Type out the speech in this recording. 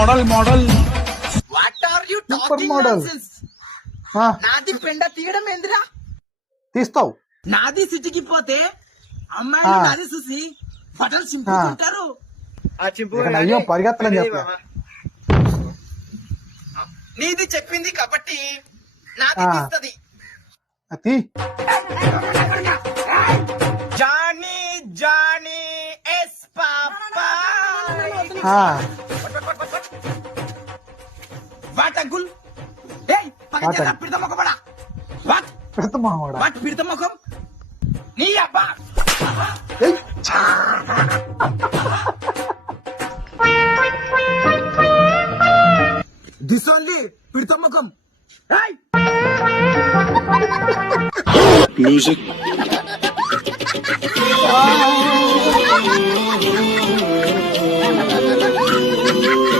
Model model. What are you super talking model. Nonsense? నాది పెండ తీయడం ఏందిరా? తీస్తావు. నాది సిటీకి పోతే అమ్మాయిలు నాది చూసి బట్టలు చింపుకుంటారు. అయ్యో పరిగెత్తలని చెప్పా. నీది చెప్పింది కాబట్టి నాది తీస్తది. తీ. Johnny Johnny yes papa. What uncle? ఏయ్ పక్కన పిడత ముఖం పడా. వాట్ పెడతామావాడా? వాట్ పిడత ముఖం? నీ అబ్బా. దిస్ ఓన్లీ పిడత ముఖం. ఏయ్ మ్యూజిక్.